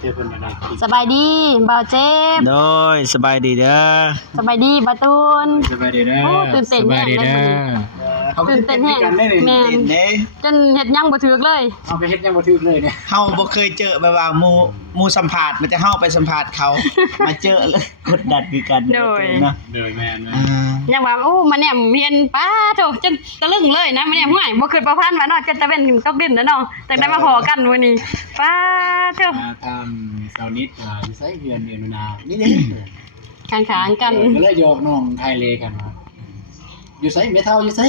เจอเพิ่นอะไร สบายดีบ่าวเจ็บ โดยสบายดีเด้อ สบายดีบ่าวตูน สบายดีเด้อ โอ้ตื่นเต้น สบายดีเด้อ เขา ตื่นเต้นแฮง กันได้เลย แม่ ติดเด้ จนเฮ็ดหยังบ่ถูกเลย เอาไปเฮ็ดยังบ่ถึกเลยเนี่ย เฮาบ่เคยเจอแบบว่าหมู่สัมภาษณ์มันจะเฮาไปสัมภาษณ์เขา มาเจอเลยกดดันคือกันเนาะ โดยแม่น อ่า ยังว่าโอ้มาแหนมเห็นป้าโธ่จนตะลึงเลยนะมาแหนมห่วยบ่คิดบ่พันว่าเนาะจะเป็นตกดินแล้วเนาะแต่ได้มาพอกันมื้อนี้ป้าโธ่ มาทำเสานิดอยู่ไสเฮือนมะนาวนี่เด้ ข้างๆกัน ก็เลยโยกน้องไทยเลกันมาอยู่ไสแม่เฒ่าอยู่ไส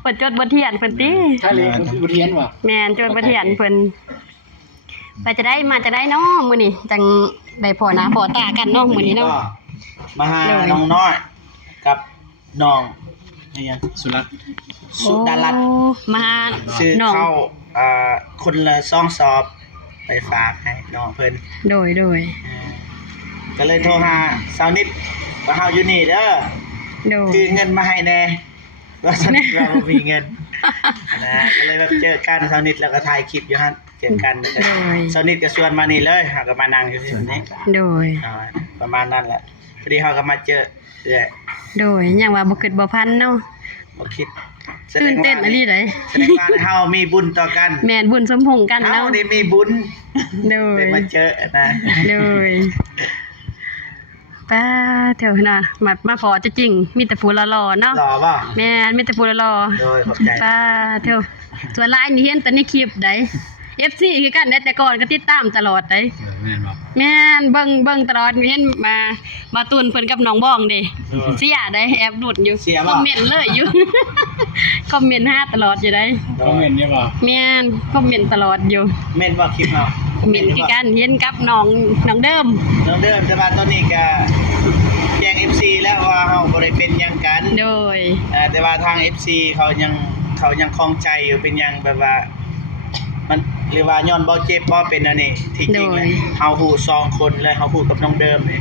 เปิดจดบ่เทียนเพิ่นติ ไทยเลเพิ่นบ่เรียนว่ะ แม่นจดบ่เทียนเพิ่นไปจะได้มาจะได้เนาะมื้อนี้จังได้พอหน้าพอตากันเนาะมื้อนี้เนาะ มาหาน้องน้อยกับน้องนี่ยัง สุรัตน์ สุดารัตน์ โอ้มาหา ซื้อ น้อง เข้าคนละ2สอบไปฝากให้น้องเพิ่น โดย อ่าก็เลยโทรหาสาวนิดว่าเฮาอยู่นี่เด้อ โดย คือเงินมาให้แน่ว่าฉันเราบ่มีเงินนะก็เลยแบบเจอกันสาวนิดแล้วก็ถ่ายคลิปอยู่หั่นเจอกันแล้วก็ โดย สาวนิดก็ชวนมานี่เลยเฮาก็มานั่งอยู่ที่นี่ โดย ประมาณนั้นแหละพอดีเฮาก็มาเจอเอื้อย โดยยังว่าบ่คิดบ่พันเนาะ บ่คิดแสด ตื่ ง น ว่า เต้นอะไรได แสดงว่าเฮามีบุญต่อกัน แม่นบุญสมพงษ์กัน เฮา เนาะ นี่มีบุญ โดย ได้มาเจอนะ โดยป้าเถอะนะมาพอจะจริงมีแต่ผู้หล่อๆเนาะ หล่อป่ะ แม่นมีแต่ผู้หล่อ โดยขอบใจ ๆป้าเถอะส่วนหลายนี่เห็นแต่ในคลิปใด FC คือกันได้แต่ก่อนก็ติดตามตลอดได้ แม่นบ่ แม่นเบิ่งตลอดเห็นมาตูนเพิ่นกับน้องบ้องเด้เสียได้แอบหลุดอยู่คอมเมนต์เลยอยู่ คอมเมนต์หาตลอดอยู่ได้ คอมเมนต์เนี่ยบ่ แม่นคอมเมนต์ตลอดอยู่ แม่นบ่คลิปเฮา เมนคือกันเห็นกับน้องเดิม น้องเดิมแต่ว่าตอนนี้ก็แจ้ง FC แล้วว่าเฮาบ่ได้เป็นหยังกัน โดย แต่ว่าทาง FC เขายังคล่องใจอยู่เป็นหยังแบบว่า มันหรือว่าย้อนบ่เจ็บบ่เป็นอันนี้ที่จริงแล้วเฮาฮู้2คนเลยเฮาฮู้กับน้องเดิมนี่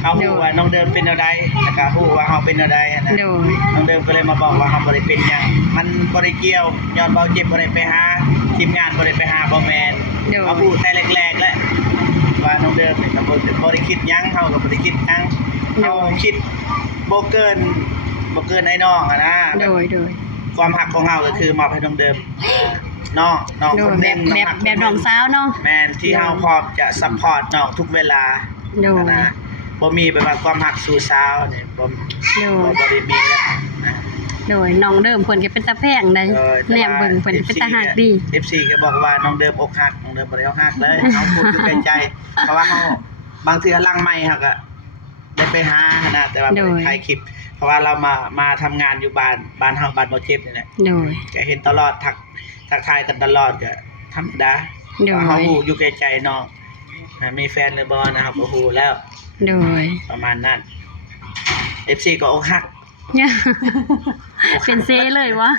เฮาฮู้ว่าน้องเดิมเป็นแนวใดแล้วก็ฮู้ว่าเฮาเป็นแนวใดนะ โดย น้องเดิมก็เลยมาบอกว่าเฮาบ่ได้เป็นหยังมันบ่ได้เกี่ยวย้อนบ่เจ็บบ่ได้ไปหาทีมงานบ่ได้ไปหาบ่แม่น โดย เฮาฮู้แต่แรกๆแล้วว่าน้องเดิมนี่ก็บ่ได้คิดหยังเฮาก็บ่ได้คิดหยังเฮาคิดบ่เกินไอ้น้องอะนะ โดย ความหักของเราก็คือมอบให้น้องเดิมน้อง โด ค ย นห แบ นึ บ ง แบบแบบน้องสาวเนาะ แมนที่เฮาพร้อมจะซัพพอร์ตน้องทุกเวลา โดย นะบ่มีแบบว่าความหักสู่สาวนี่บ่ โดย บ่ได้มีแล้วนะ โดยน้องเดิมเพิ่นก็เป็นตาแพงได้แนมเบิ่งเพิ่นเป็นตาฮักดี FC ก็บอกว่าน้องเดิมอกหักน้องเดิมบ่ได้อกหักเลยเฮาพูดอยู่ในใจเพราะว่าเฮาบางเทื่อหลังไมค์เฮาก็ได้ไปหานะแต่ว่าบ่ได้ถ่ายคลิป เพราะว่าเรามาทำงานอยู่บ้านเฮาบ้านบ่เจ็บนี่แหละ โดย ก็เห็นตลอดทักทายกันตลอดก็ธรรมดา โดย เฮาฮู้อยู่แก่ใจน้องมีแฟนหรือบ่นะครับก็ฮู้แล้ว โดย ประมาณนั้น FC ก็อกหัก เนี่ยเป็นเซเลยวะ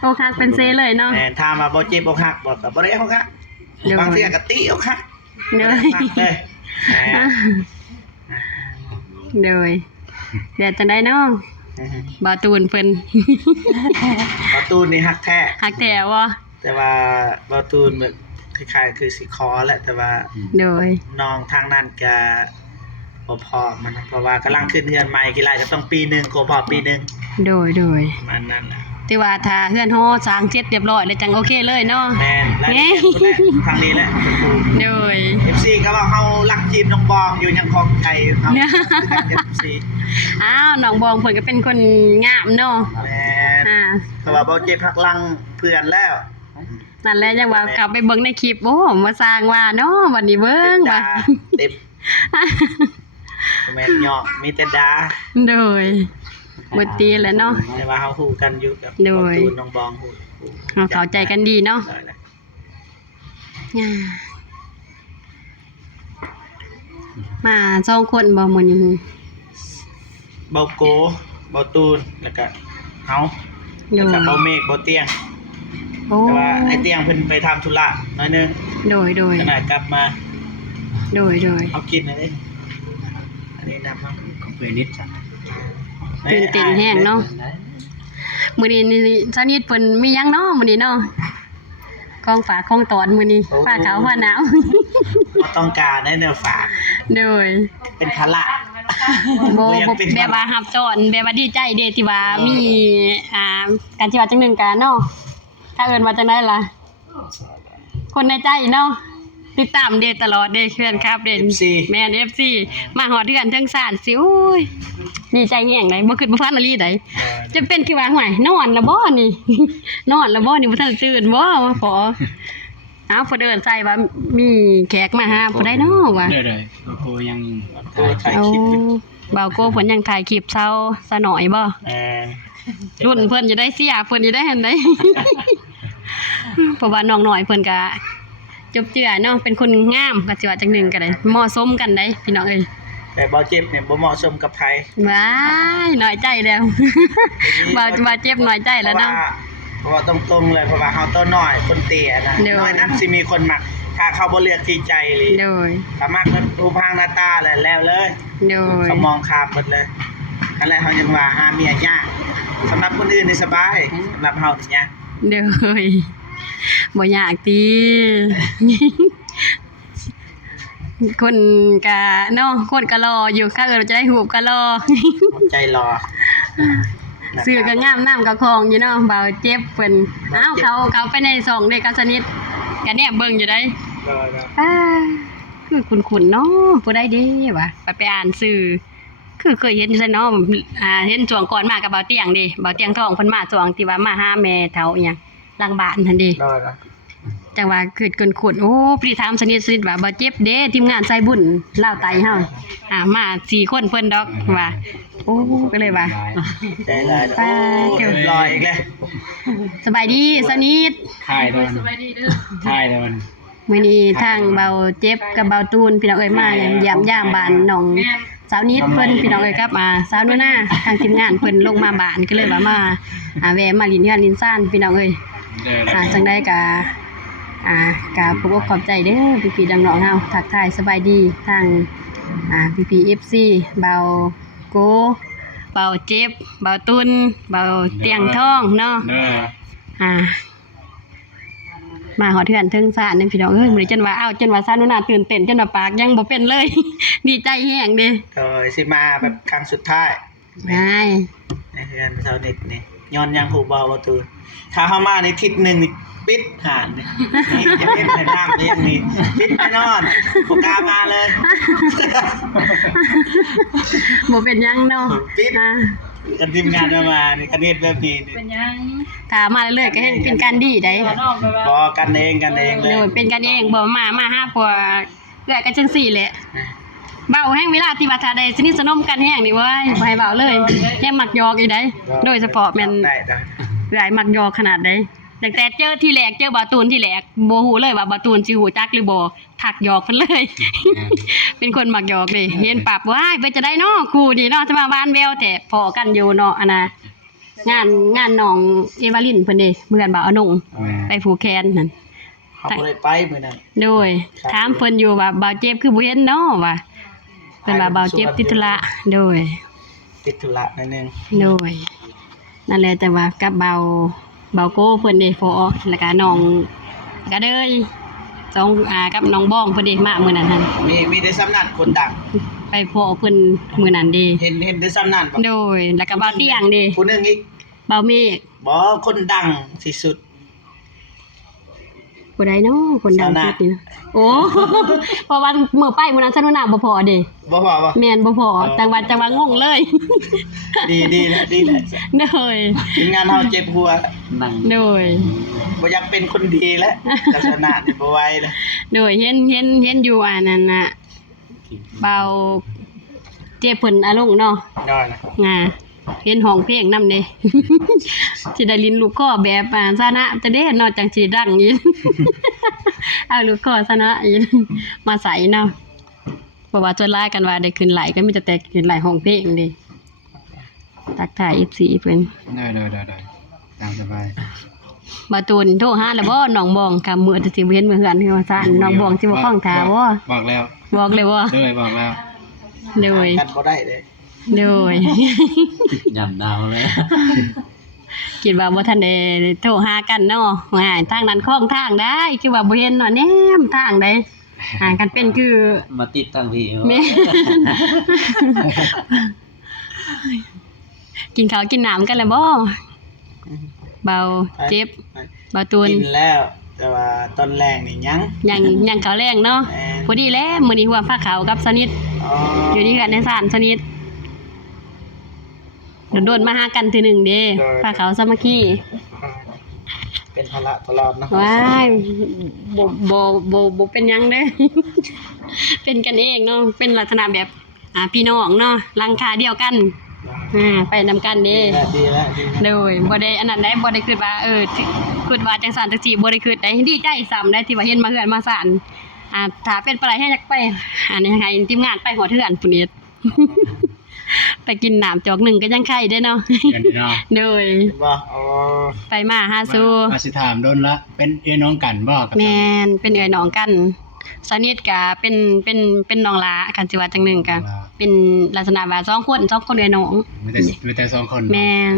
โอคักเป็นเซเลยเนาะ แม่นถามว่าบ่เจ็บอกหักบ่ก็บ่ได้อกหัก โดย บางเทื่อก็ติอกหัก โด บ่ ย ได้อกหักเลยแหม โดยเดี๋ยวจะได้เนาะบาตูนเพิ่น บ่ตูนนี่หักแท้ ฮักแต่วะ แต่ว่าบ่ตูนแบบคล้ายๆคือสิคอแหละแต่ว่า โดย น้องทางนั้นก็บ่พอมันนะเพราะว่ากำลังขึ้นเรือนใหม่กี่ไรก็ต้องปีหนึงก็พอปีหนึง โดย ประมันนั่นน่ะ แต่ว่าถ้าเฮือนฮอสร้างเสร็จเรียบร้อยแล้วจังโอเคเลยเนาะ แม่นรายละเอียดพุ่นแหละทางนี้แหละคุณครู โดย FC ก็ว่าเฮารักทีมน้องบองอยู่ยังของใจเฮาFC อ้าวน้องบองเพิ่นก็เป็นคนงามเนาะ แม่น อ่า เพราะว่าบ่เจ็บพักลังเพื่อนแล้ว นั่นแหละยังว่ากลับไปเบิ่งในคลิปโอ้มาสร้างว่าเนาะวันนี้เบิ่งว่า เต็มแม่นยอกมีแต่ดา โดยบ่ตีแหล้วเนาะ แต่ว่าเฮาฮู้กันอยู่กับ โดย น้องตูนน้องบองฮู้ เราเข้าใจกันดีเนาะ ได้แหละ อ่ามา2คนบ่มื้อนี้ เบาโกเบาตูนแล้วก็เฮา โด แล้ว ย ก็เบาเมฆเบาเตียง โอ้ แต่ว่าไอ้เตียงเพิ่นไปทำธุระหน่อยนึง โดย ขนาดกลับมา โดย เอากินอะไรอันนี้นำมา ของเพื่อนนิดจ้ะ ตื่นเต้นแฮงเนาะมื้อนี้นี่สนิทเพิ่นมีหยังเนาะมื้อนี้เนาะ ของฝากของตอนมื้อนี้ฝากขาวผ้าหนาว บ่ต้องการได้แนวฝาก โดย เป็นภาระ บ่ อยาก บ่ เป็น แบบว่ารับจอนแบบว่าดีใจเด้ที่ว่ามีการที่ว่าจังหนึงกันเนาะถ้าเอิ้นว่าจังได๋ล่ะคนในใจเนาะติดตามเด้ตลอดเด้เพื่อนครับเด้ FC แม่น FC มาฮอดเทือนเทิงซ่านสิอุ้ยดีใจแฮงไดบ่คิดบ่ฝันอลีไดจะเป็นคือว่าห่วยนอนแล้วบ่นี่ นอนแล้วบ่นี่บ่ทันตื่นบ่พอเอาเพิ่นเอิ้นใส่ว่ามีแขกมาหาผู้ใดเนาะวะ เด้อๆโกยัง โอ้ถ่าย เอา คลิปอยู่ บ่าวโก้เพิ่นยังถ่ายคลิปเซาซะหน่อยบ่ เออ รุ่นเพิ่นจะได้เสียเพิ่นจะได้หั่นได้ เพราะว่าน้องน้อยเพิ่นก็จบเจือเนาะเป็นคนงามก็สิว่าจังหนึงก็ได้เหมาะสมกันได้พี่น้องเอ้ย แต่บ่เจ็บเนี่ยบ่เหมาะสมกับไผ ว้ายน้อยใจแล้ว บ่เจ็บน้อยใจแล้วเนาะ เพราะว่าตรงๆเลยเพราะว่าเฮาตัวน้อยคนเตี้ยนะ เดี๋ยว น้อยนักสิมีคนมักถ้าเขาบ่เลือกที่ใจเลย โดย ถ้ามักรูปร่างหน้าตาแล้วเลย โดย เขามองข้ามหมดเลยอันแรกเขายังว่าหาเมียยากสำหรับคนอื่นนี่สบายสำหรับเฮานี่ยาก โดยบ่อยากติ คนก็เนาะคนก็รออยู่ข้าเอิ้นว่าจะได้หูบก็รอ ใจรอ ซื้อก็งามน้ำก็คองอยู่เนาะเบาเจ็บเพิ่นอ้าวเขาไปในซองเด็กกันสนิทก็แนบเบิ่งอยู่ได้ รอ ป้าคือคุ้นๆเนาะผู้ใดเด้วะไปอ่านสื่อคือเคยเห็นอยู่ซั่นเนาะเห็นช่วงก่อนมากับเบาเตียงเด้เบาเตียงทองเพิ่นมาช่วงที่ว่ามาหาแม่แถวอิหยังหลังบ้านนั่นเด้ รอ จังว่าเกิดคุ้นๆโอ้พี่ถามสนิทว่าบ่เจ็บเด้ทีมงานใส่บุญลาวไตเฮามา4คนเพิ่นดอกว่าโอ้ก็เลยว่า ใจลาย ป้า เกี่ยวรออีกเลย สบายดีสนิท ถ่ายตอนถ่ายตอน มื้อนี้ทางเบาเจ็บกับเบาตูนพี่น้องเอ้ยมาอย่างยามย่ามบ้านน้องสาวนิดเพิ่นพี่น้องเอ้ยครับสาวนุ่นนาทางทีมงานเพิ่นลงมาบ้านก็เลยว่ามาแวะมาลินเฮือนลินซ่านพี่น้องเอ้ย เด้อ จังได๋ก็ก็ขอบใจเด้อพี่ๆน้องๆเฮาทักทายสบายดีทางพี่ๆ FC เบาโกเบาเจ็บเบาตุนเบาเตียงทองเนาะ เด้อ มาหอดเถื่อนเทิงซ่านนี่พี่น้องเอ้ยมื้อนี้จนว่าจนว่าซ่านนู่นน่ะตื่นเต้นจนว่าปากยังบ่เป็นเลย ดีใจแฮงเด้ สิมาแบบครั้งสุดท้าย ได้ ในเฮือนเสาร์นิดนี่ย้อนยังหูเบาประตูถ้าเข้ามาในทิศหนึ่งนี่ปิดหานนี่จะเล่นในน้ำนี่ยังมีปิดแน่นอนโปกล้ามาเลย บ่เป็นหยังเนาะ ปิด กันทีมงานมานี่คะแนนแบบนี้นี่ เป็นยัง ถามมาเรื่อยๆก็เห็นเป็นการดีได้ นอกไปว่า พอกันเองเล โด ย ยเป็นกันเองบ่มาหาผัวเอื้อยกันจังซี่แหละเบาแฮงเวลาที่ว่าถ้าได้สนิทสนมกันแฮงนี่เว้ยบ่ให้เบาเลยแฮงมักหยอกอีได้โดยเฉพาะแม่น ได้ได้ เอื้อยมักหยอกขนาดใดตั้งแต่เจอที่แรกเจอบ่าวตูนที่แรกบ่ฮู้เลยว่าบ่าวตูนสิฮู้จักหรือบ่ทักหยอกเพิ่นเลย เป็นคนมักหยอกเด้เห็นปรับว้ายไปจะได้เนาะครูนี่เนาะจะมาบ้านแววแต่พอกันอยู่เนาะอันน่ะงานน้องเอวาลินเพิ่นเด้เมื่อนบ่าวอนงไปผูกแขนนั่น เขาบ่ได้ไปมื้อนั้น โดยถามเพิ่นอยู่ว่าบ่าวเจ็บคือบ่เห็นเนาะว่าเพิ่นว่าบ่าวเจ็บติดธุระโดย ติดธุระนิดนึง โดยนั่นแหละแต่ว่ากับเบาโก้เพิ่นเด้พอแล้วก็น้องก็เด้ยสองกับน้องบ้องเพิ่นเด้มามื้อนั้นหั่น มีได้สำนักคนดัง ไปพอเพิ่นมื้อนั้นเด้ เห็นได้สำนักบ่ โดยแล้วก็เบาเตียงเด้ ผู้หนึงอีก เบาเมฆ บ่คนดังที่สุด ผู้ใดเนาะคนดังสุดนี่เนาะโอ้ เพราะว่ามื้อไปมื้อนั้นฉันว่าน่าบ่พอเด้ บ่พอบ่ แม่นบ่พอจังหว่างงเลย ดีแล้ว โดย ทีมงานเฮาเจ็บหัว นั่ง โดย บ่อยากเป็นคนดีแล้วลักษณะนี่บ่ไหวแล้ว โดยเห็นอยู่อันนั้นน่ะเบาเจ็บเพิ่นอารมณ์เนาะ น้อยนะ เห็นห้องเพลงนำเด้ สิได้ลิ้นลูกคอแบบซะนะจะได้เนาะจังสิดังอีก เอาลูกคอซะนะอีกมาใส่เนาะเพราะว่าส่วนหลายกันว่าได้ขึ้นไหลก็มีแต่ขึ้นไหลห้องเพลงเด้ทักทาย FC เพิ่น เด้อตามสบาย บ่ตูนโทรหาแล้วบ่น้องบองค่ะมื้อจะสิบ่เห็นมื้อเฮือนคือว่าซั่นน้องบองสิบ่ฟังท่าบ่ บอกแล้ว บอกเลยบ่ เด้อบอกแล้ว โดย กันบ่ได้เลย โดย ยำดาวเลย คิดว่าบ่ทันได้โทรหากันเนาะว่าทางนั้นคล้องทางได้คือว่าบ่เห็นเนาะแนมทางได้กันเป็นคือ มาติดทางพี่ แม่ กินข้าวกินน้ำกันแล้วบ่เบาเจ็บเบาตูน กินแล้วแต่ว่าตอนแรกนี่ยังข้าวแรงเนาะพอดีแล้วมื้อนี้หัวผ้าขาวกับสนิท อ๋อ อยู่ที่กันในศาลสนิทโดนๆมาหากันทีหนึ่งเด้ผ้าขาวสามัคคี เป็นภาระตลอดเนาะ ว้ายบ่เป็นหยังเด้ เป็นกันเองเนาะเป็นลักษณะแบบพี่น้องเนาะรังคาเดียวกันไปนำกันเด้ ดีแล้วโดยบ่ได้อันนั้นได้บ่ได้คิดว่าคิดว่าจังซั่นจังซี่บ่ได้คิดได้ดีใจซ้ำได้ที่ว่าเห็นมาเฮือนมาศาลถ้าเป็นปานใดให้อยากไปอันนี้ให้ทีมงานไปฮอดเฮือนพุ่นนี่ ไปกินน้ำจอกหนึ่งก็ยังไข่ได้เนาะ เดือนนี้เนาะ โดย บ่อ๋อ ไปมาหาสู่ มาสิถามโดนละเป็นเอ้น้องกันบ่กับ แม่นเป็นเอื้อยน้องกันสนิทก็เป็นน้องหลากันสิว่าจังหนึงก็เป็นลักษณะว่า2คนเอื้อยน้อง มีแต่2คนเนาะ แม่น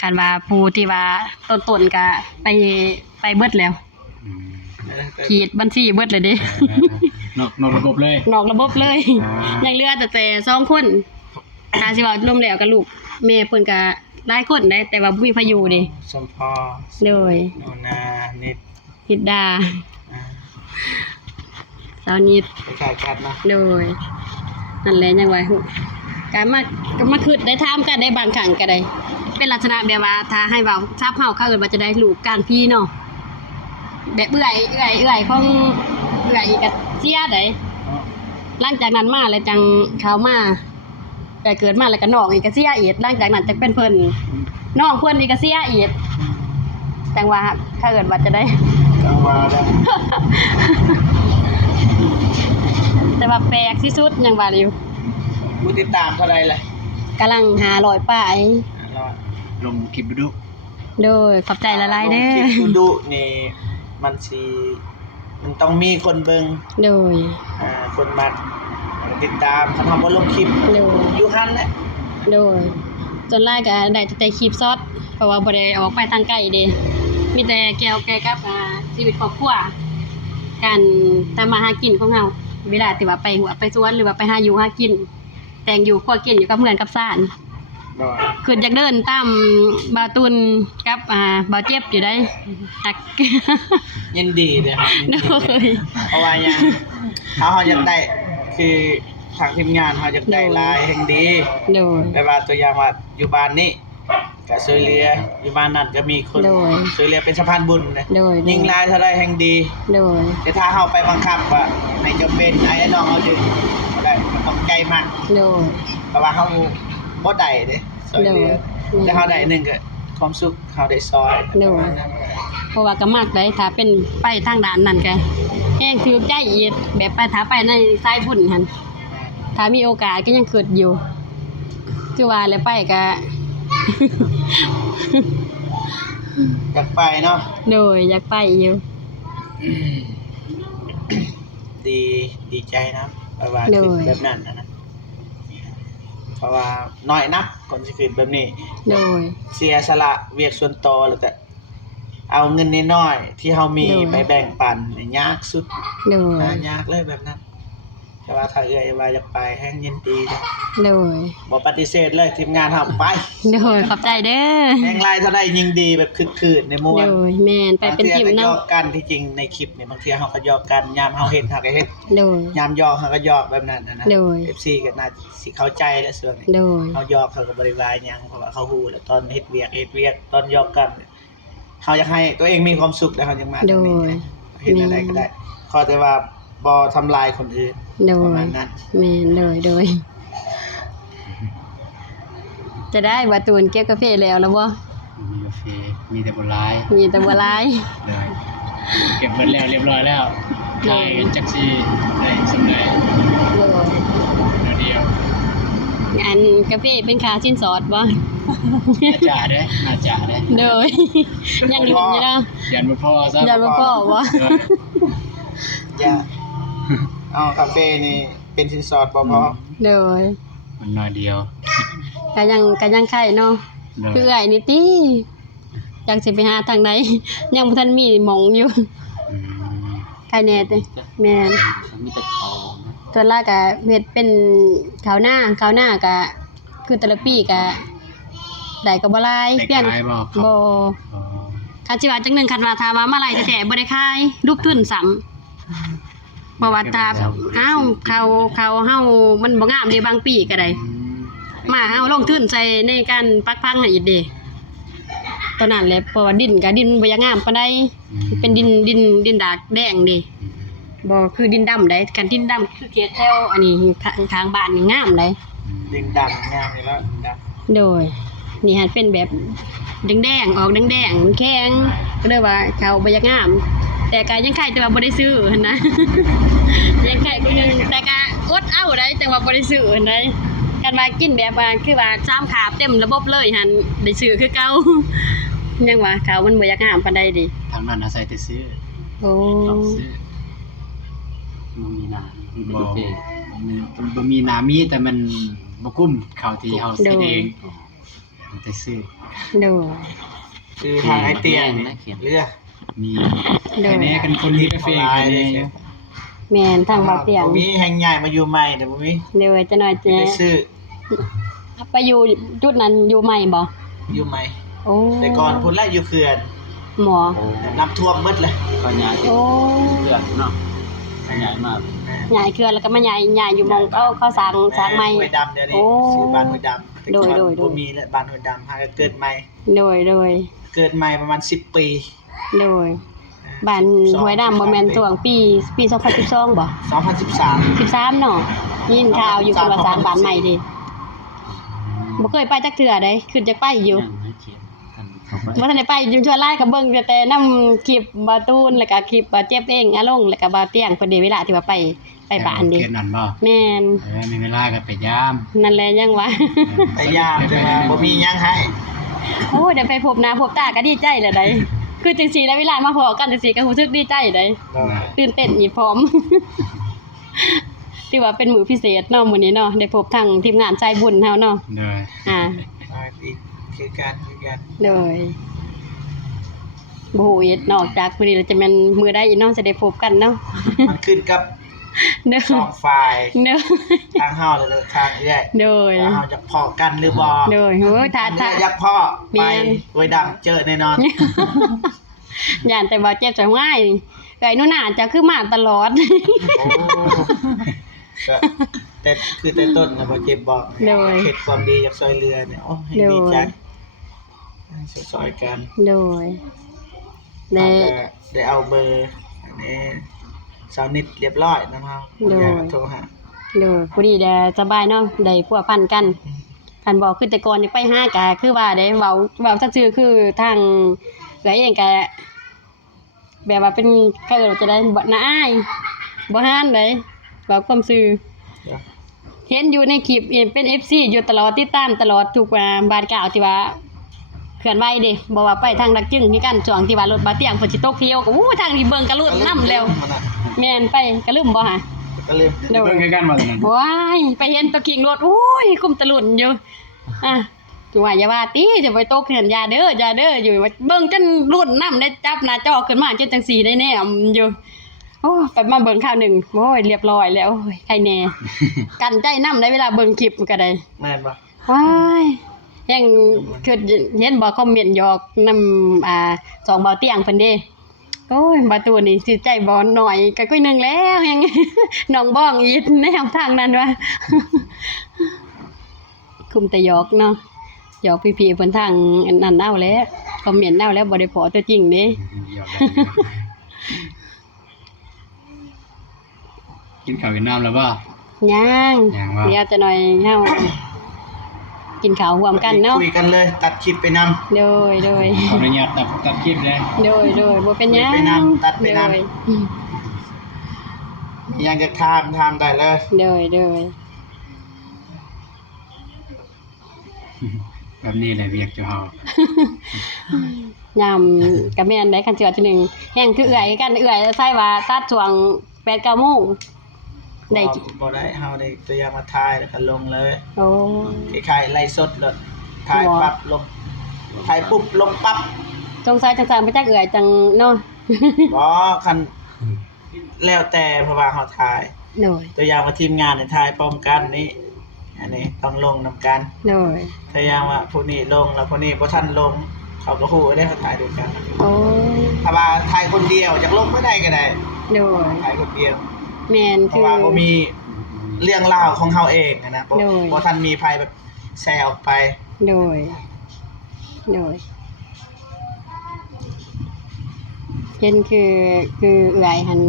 คันว่าผู้ที่ว่าต้นๆก็ไปเบิดแล้ว อืม ขีดบัญชีเบิดเลยเด้ นอกระบบเลย นอกระบบเลย ยังเหลือแต่2คนถ้าสิว่ารวมแล้วกับลูกแม่เพิ่นก็หลายคนได้แต่ว่าบ่มีพายุเด้ สมพอ โดย โนนานิด ฮิดดา อ่า สาวนิด ไปขายกันเนาะ โดยนั่นแหละยังว่าการมาคิดได้ถามกันได้บางครั้งก็ได้เป็นลักษณะแบบว่าถ้าให้เว้าทราบเฮาเขาเอิ้นว่าจะได้ลูกการพี่เนาะแบบเอื้อยของเอื้อยอีกก็เสียได้หลังจากนั้นมาแล้วจังเขามาแต่เกิดมาแล้วก็น้องอีกก็เสียอีกหลังจากนั้นจังเป็นเพิ่นน้องเพิ่นอีกก็เสียอีกจังว่าเขาเอิ้นว่าจะได้ จังว่าได้ แต่ว่าแปลกที่สุดยังว่าอยู่ ผู้ติดตามเท่าใดล่ะ กำลัง500ป้าย 500 ลงคลิปดู โดยขอบใจละลายเด้ ล อง คลิปดุนี่มันต้องมีคนเบิ่ง โดย คนมักติดตามคันเฮาบ่ลงคลิป โดย อยู่หั่นแหละ โดยจนไล่ก็ได้แต่คลิปซอดเพราะว่าบ่ได้ออกไปทางไกลเด้มีแต่เกี่ยวกับชีวิตครอบครัวการทำมาหากินของเฮาเวลาที่ว่าไปหัวไปสวนหรือว่าไปหาอยู่หากิน แต่งอยู่ครัวกินอยู่กับเพื่อนกับซ่าน บ่ คืออยากเดินตามบาวตุนกับบ่าวเจ็บอยู่ได้ฮัก ยินดีเด้อครับยิน โด ดี ย เพราะว่าหยังเฮาอยากได้คือทางทีมงานเฮาอยากได้หลายแห่งดี โดย แต่ว่าตัวอย่างว่าอยู่บ้านนี้ก็ช่วยเหลืออยู่บ้านนั้นก็มีคน โดย ช่วยเหลือเป็นสะพานบุญนะ โดย ยิ่งหลายเท่าใดแห่งดี โดย แต่ถ้าเฮาไปบังคับว่าให้จำเป็นไอ้น้องเฮาดึงบ่ได้มันต้องใจมาก โดย เพราะว่าเฮาบ่ได้เด้ช่วยเหลือ โดย แต่เฮาได้หนึงก็ความสุขเฮาได้ซอย โดย ประมาณนั้น เพราะว่าก็มักได้ถ้าเป็นไปทางด้านนั้นก็แห้งถือใจอีกแบบไปถ้าไปในสายบุญหั่นถ้ามีโอกาสก็ยังคิดอยู่คือว่าแล้วไปก็ อยากไปเนาะ โดยอยากไปอยู่ ดีใจนะแบบว่าคิดแบบนั้นนะเพราะว่าน้อยนักคนสิคิดแบบนี้ โดย เสียสละเวียกส่วนตัวแล้วก็เอาเงินน้อยๆที่เฮามี โดย ไปแบ่งปันนี่ยากสุด โดย หายากเลยแบบนั้นแต่ว่าถ้าเอื้อยว่าอยากไปแฮงยินดีนะ โดย บ่ปฏิเสธเลยทีมงานเฮาไป โดยขอบใจเด้อ แฮงไลน์เท่าใดยิ่งดีแบบคึกๆในม่ว โด น ยแม่นไปเป็นทีม บางทีก็หย เนาะ อกกันที่จริงในคลิปนี่บางทีเฮาก็หยอกกันยามเฮาเฮ็ดเฮาก็เฮ็ด โดย ยามหยอกเฮาก็หยอกแบบนั้นนะ โดย FC ก็น่าสิเข้าใจแหละส่วนนี้ โดย เฮาหยอกเขาก็บ่ได้ว่าหยังเพราะว่าเขาฮู้แล้วตอนเฮ็ดเวียกตอนหยอกกันเฮาอยากให้ตัวเองมีความสุขแล้วเฮาจึงมาตรงนี้ โดย เฮ็ดอะไรก็ได้ขอแต่ว่าบ่ทำลายคนอื่น โด ประ ย มาณนั้น แม่นโดยจะได้บาตูนเก็บกาแฟแล้วบ่ มีกาแฟมีแต่บ่ร้าย มีแต่บ่หลาย เลยเก็บเบิดแล้วเรียบร้อยแล้วขายกันจักสิได้สำไร โดย เดียว อันกาแฟเป็นค่าสินสอดบ่ น่าจะเด้อ โดยยังลุ้นอยู่เนาะ ยันบ่พอซะ ยันบ่พอบ่ เออ อย่าเอากาแฟนี่เป็นสินสอดบ่พอ โดย มันน้อยเดียว ก็ยังไข่เนาะ คือเอื้อยนี่ติจักสิไปหาทางใดยังบ่ทันมีหม่องอยู่ อืม ใครแน่ติแม่น มีแต่เขา ส่วนหลายก็เฮ็ดเป็นข้าวหน้าก็คือแต่ละปีก็ได้ก็บ่หลาย ได้ เปลี่ยน ขายบ่ครับ บ่ อ๋อ คันสิว่าจังหนึงคันว่าถ้าว่ามาไล่แท้ๆบ่ได้ขายลูกทุนซ้ำเพราะว่าถ้าอ้าวเขาเฮามันบ่งามเด้บางปีก็ได้ อืม มาเฮาลงทุนใส่ในการปักพังให้อีกเด้ตอนนั้นแหละเพราะว่าดินก็ดินบ่อยากงามปานใดเป็นดินดากแดงเด้บ่คือดินดำได้คันดินดำคือเขตแถวอันนี้ข้างบ้านนี่งามได้ ดิงดังงามอยู่แล้วดัง โดยนี่หันเป็นแบบแดงๆออกแดงๆแข็งก็เลยว่าเขาบ่อยากงาม แต่ก็ยังไข่แต่ว่าบ่ได้ซื้อหั่นนะ ยังไข่ก็ยังแต่ก็อดเอาได้แต่ว่าบ่ได้ซื้อหั่นได้กันว่ากินแบบว่าคือว่า3ขาบเต็มระบบเลยหั่นได้ซื้อคือเก่า ยังว่าเขามันบ่อยากงามปานใดดิ ทางนั้นอาศัยแต่ซื้อ โอ้ ต้องซื้อ มันมีนามี บ่ แต่เจ บ่มีนามีแต่มันบ่กุ้มข้าวที่เฮาเฮ็ดเองแต่ซื้อ โดย คือทางไอเตียงเลือก มี โดย แค่นี้กันคนที่กาแฟแค่นี้อยู่ แม่นทางบ่เตียง บ่มีแห่งใหญ่มาอยู่ใหม่แต่บ่มี เดี๋ยวจะหน่อย ไปซื้อ ไปอยู่จุดนั้นอยู่ใหม่บ่ อยู่ใหม่ โอ้ แต่ก่อนพุ่นแรกอยู่เขื่อน หมอ น้ำท่วมหมดเลย ก็ย้ายไป โอ้ เพื่อนเนาะย้ายมา ใหญ่เกลือแล้วก็มาใหญ่อยู่หมองเขาสร้างใหม่ ห้วยดำเดี๋ยวนี้ โอ้ ชื่อบ้านห้วยดำแต่ก่อน โดย บ่มีและบ้านห้วยดำหาก็เกิดใหม่ โดย เกิดใหม่ประมาณ10 ปี บ้านห้วยดำบ่แม่นช่วงปี2012บ่ 2013 13เนาะยินข่าวอยู่คือว่าสร้างบ้านใหม่ดิบ่เคยไปจักเทื่อใดขึ้นจักไปอยู่ ยังให้เขียนกันเขาไป บ่ทันได้ไปอยู่ชั่วไลก็เบิ่งแต่นำคลิปบาตูนแล้วก็คลิปบาเจ็บเองอาลงแล้วก็บาเตียงเพิ่นได้เวลาที่ว่าไปบ้านดิ เฮ็ดนั่นบ่ แม่น มีเวลาก็ไปยาม นั่นแหละยังว่า พยายามแต่ว่าบ่มีหยังให้ โอ้ยได้ไปพบหน้าพบตาก็ดีใจแล้วได้คือจังซี่แล้วเวลามาพอกันจังซี่ก็รู้สึกดีใจได้ตื่นเต้นอีพร้อม ที่ว่าเป็นมื้อพิเศษเนาะมื้อนี้เนาะได้พบทั้งทีมงานใจบุญเฮาเนาะ เด้อ อ่า อีกคือการ เลยบ่ฮู้อีกนอกจากมื้อนี้แล้วจะแม่นมื้อใดอีกเนาะจะได้พบกันเนาะ มันขึ้นกับ เด้อ สองฝ่าย เด้อ ทางเฮาและทางเอื้อย โดย ว่าเฮาจะพอกันหรือบ่ โดยโอ้ยถ้า เอื้อยอยากพ่อ แม่ ไป น ห้วยดำเจอแน่นอน ย่านแต่ว่าเจ็บจะง่ายไก่นู่นน่ะจะคือมาตลอด โอ้ก็แต่คือแต่ต้นนะบ่เจ็บบอก โดย เฮ็ดความดีจากซอยเรือเนี่ยโอ้ให้ โดย ดีใจให้ซอยๆกัน โดย เรา และ จะได้เอาเบอร์อันนี้สาวนิดเรียบร้อยนะครับ โดย อยากโทรหา โดยผู้ดีได้สบายเนาะได้พัวพันกันคันบอกคือแต่ก่อนอยากไปหาก็คือว่าได้เว้าซื่อๆคือทางเอื้อยเองก็แบบว่าเป็นเขาเอิ้นว่าจะได้บ่น่าอายบ่ฮ้านเลยเว้าความซื่อ เดี๋ยว เห็นอยู่ในคลิปเป็น FC อยู่ตลอดติดตามตลอดทุกบาดกล่าวที่ว่าเคลื่อนไหวเด้บ่ว่าไปทางดักจึงคือกันช่วงที่ว่ารถบาเตียงฝนสิตกเที่ยวก็อู้ทางที่เบิ่งกระลุดน้ำแล้ว มันน่ะ แม่นไปกระลืมบ่ฮะ ก็เลย โดย เบิ่งคือกันบ่ตอนนั้น ว้ายไปเห็นตะคิงรถโอ้ยคุมตะลุนอยู่อ่ะจังว่าอย่าว่าติจะไปตกเห็นอย่าเด้ออยู่ว่าเบิ่งจนรุ่นน้ำได้จับหน้าจอขึ้นมาจนจังซี่ได้แน่อยู่โอ้ไปมาเบิ่งข่าวหนึงโอ้ยเรียบร้อยแล้วโอ้ยใครแน่ กันใจน้ำได้เวลาเบิ่งคลิปก็ได้ แม่นบ่ ว้ายยังคือเห็นบ่คอมเมนต์หยอกนำสองเบาเตียงเพิ่นเด้โอ้ยบ่ตัวนี้สิใจบ่หน่อยก็ค่อยหนึงแล้วยัง น้องบ้องอีกแนวทางนั้นว่า คุมแต่หยอกเนาะหยอกพี่ๆเพิ่นทางนั่นเอาแล้วคอมเมนต์เอาแล้วบ่ได้พอตัวจริงเด้ เดี๋ยวกินข้าวกินน้ำแล้วบ่ ยัง ยังวะ เดี๋ยวจะหน่อยเฮากินข้าวร่วมกันเนาะ คุยกันเลย ตัดคลิปไปนำ โดย ขออนุญาตตัดคลิปเลย บ่เป็นหยัง ไปนำตัดไปนำ โดย ยังจะทำได้เลย โดย แบบนี้แหละเวียกเจ้าเฮาย ามกะแม่นได้คันสิว่าจังหนึงแฮงคือเอื้อยกันเอื้อยใส่ว่าตัดช่วง 8-9 โมงได้ บ่ได้เฮาได้ตัวอย่างมาถ่ายแล้วก็ลงเลย โอ้ คล้ายๆไล่สดเลยถ่าย บ่ ปั๊บลง ถ่ายปุ๊บลงปั๊บ สงสัยจังๆไปจักเอื่อยจังเนาะ บ่คันแล้วแต่เพราะว่าเฮาถ่าย โดย ตัวอย่างว่าทีมงานเนี่ยถ่ายพร้อมกันนี่อันนี้ต้องลงนำกัน โดย ตัวอย่างว่าผู้นี้ลงแล้วผู้นี้บ่ทันลงเขาก็ฮู้ได้เขาถ่ายด้วยกัน โอ้ย ถ้าว่าถ่ายคนเดียวจากลงบ่ได้ก็ได้ โดย ถ่ายคนเดียว แม่น เพ คื ราะ อ ว่าบ่มีเรื่องราวของเฮาเองนะบ่ โดย บ่ทันมีภัยแบบแชร์ออกไป โดยโดยเห็นคือเอื่อยหัน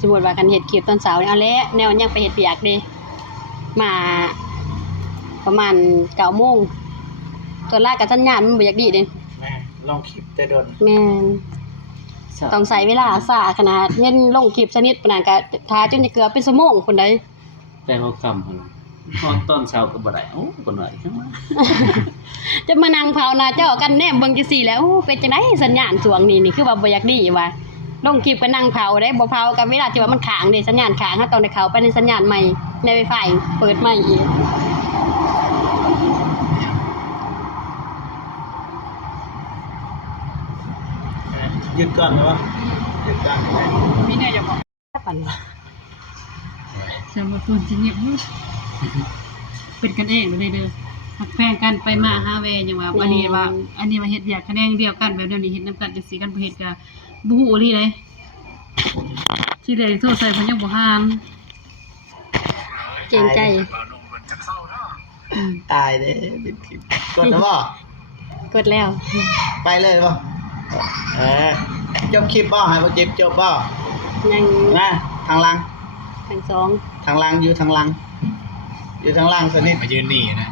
สมมุติว่ากันเฮ็ดคลิปตอนเช้านี่เอาแล้วแนวยังไปเฮ็ดเวียกเด้มาประมาณ 9:00 นตัวลากกับสัญญาณมันบ่อยากดีเด้ แม่ลงคลิปแต่โดน แม่นต้องใช้เวลาซ่าขนาดเงินลงคลิปสนิทปานนั้นก็ท่าจนจะเกือบเป็นชั่วโมงพุ่นใด แต่หัวค่ำพุ่นตอนต้นเช้าก็บ่ได้โอ้บ่หน่อยจังว่า จะมานั่งภาวนาเจ้ากันแนมเบิ่งจังซี่แหล้วโอ้เป็นจังได๋สัญญาณช่วงนี้นี่คือว่าบ่อยากดีว่าลงคลิปก็นั่งเผาได้บ่เผาก็เวลาที่ว่ามันค้างเด้สัญญาณค้างเฮาต้องได้เข้าไปในสัญญาณใหม่ใน Wi-Fi เปิดใหม่อีก หยุดก่อนได้บ่หยุดก่อนได้ มีแนวจะบอกปั่น สำหรับคนที่เงียบเป็นกันเองเลยเด้อหักแพงกันไปมาหาแวอย่างว่าอันนี้ว่าอันนี้มาเฮ็ดเวียกคะแนนเดียวกันแบบเดี๋ยวนี้เฮ็ดนํกันจังซี่กันบ่เฮ็ดก็บ่ฮู้อีหลีเลยที่ได้โทรใส่เพิ่นยังบ่หาน เกรงใจ ตายเด้ปิดคลิปกดแล้วบ่ กดแล้ว ไปเลยบ่จบคลิปบ่ให้บ่เจ็บจบบ่ ยัง นะทางหลัง ทั้งสอง ทางหลังอยู่ทางหลัง อยู่ทางหลังสนิท มายืนนี่นะ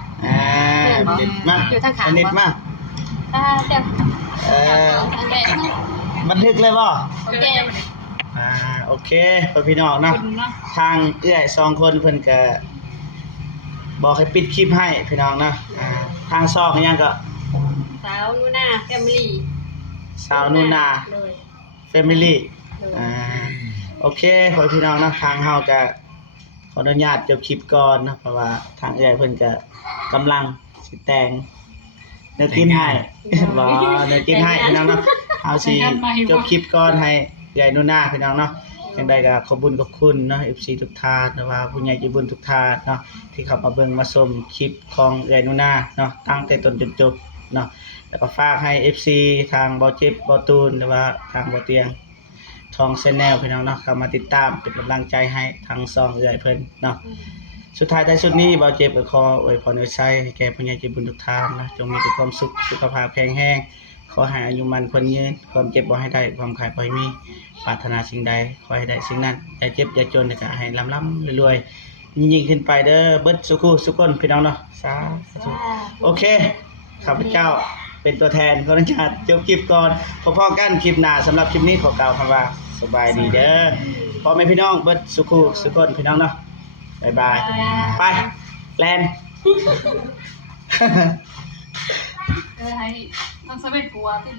เด็ดมา อยู่ทางขา สนิทมา เดี๋ยว บันทึกเลยบ่ โอเค โอเคพี่น้องเนาะทางเอื้อย2คนเพิ่นก็บอกให้ปิดคลิปให้พี่น้องเนาะทางซอกยังก็ สาวนูนาแฟมิลี่ สาวนูนา เลย Family เลย โอเคพี่น้องเนาะทางเฮาก็ขออนุญาตจบคลิปก่อนนะเพราะว่าทางเอื้อยเพิ่นก็กำลังสิแต่งเนื้อกินให้ บ่เนื้อกินให้พี่น้องเนาะเฮาสิจบคลิปก่อนให้เอื้อยนูนาพี่น้องเนาะจังไดก็ขอบคุญขอบคุณเนาะ FC ทุกท่านหรือว่าผู้ใหญ่ใจบุญทุกท่านเนาะที่เข้ามาเบิ่งมาชมคลิปของเอื้อยนูนาเนาะตั้งแต่ต้นจนจบเนาะแล้วก็ฝากให้ FC ทางเบาเจ็บเบาตูนหรือว่าทางเบาเตียงทองแชนแนลพี่น้องเนาะเข้ามาติดตามเป็นกำลังใจให้ทั้ง2เอื้อยเพิ่นเนาะสุดท้ายท้ายสุดนี้เบาเจ็บก็ขออวยพรอวยชัยให้แก่ผู้ใหญ่ใจบุญทุกท่านนะจงมีแต่ความสุขสุขภาพแข็งแรงขอให้อายุมันคนยืนความเจ็บบ่ให้ได้ความขายบ่ให้มีปรารถนาสิ่งใดขอให้ได้สิ่งนั้นอย่าเจ็บอย่าจนแล้วก็ให้ร่ำๆรวยๆยิ่งๆขึ้นไปเด้อเบิดสุขสุขคนพี่น้องเนาะสาธุโอเคข้าพเจ้าเป็นตัวแทนขออนุญาตจบคลิปก่อนพอๆกันคลิปหน้าสำหรับคลิปนี้ขอกล่าวคำว่าสบายดีเด้อพ่อแม่พี่น้องเบิดสุขสุขคนพี่น้องเนาะบ๊ายบายไปแลน ให้ทั้งสเปนกลัวที่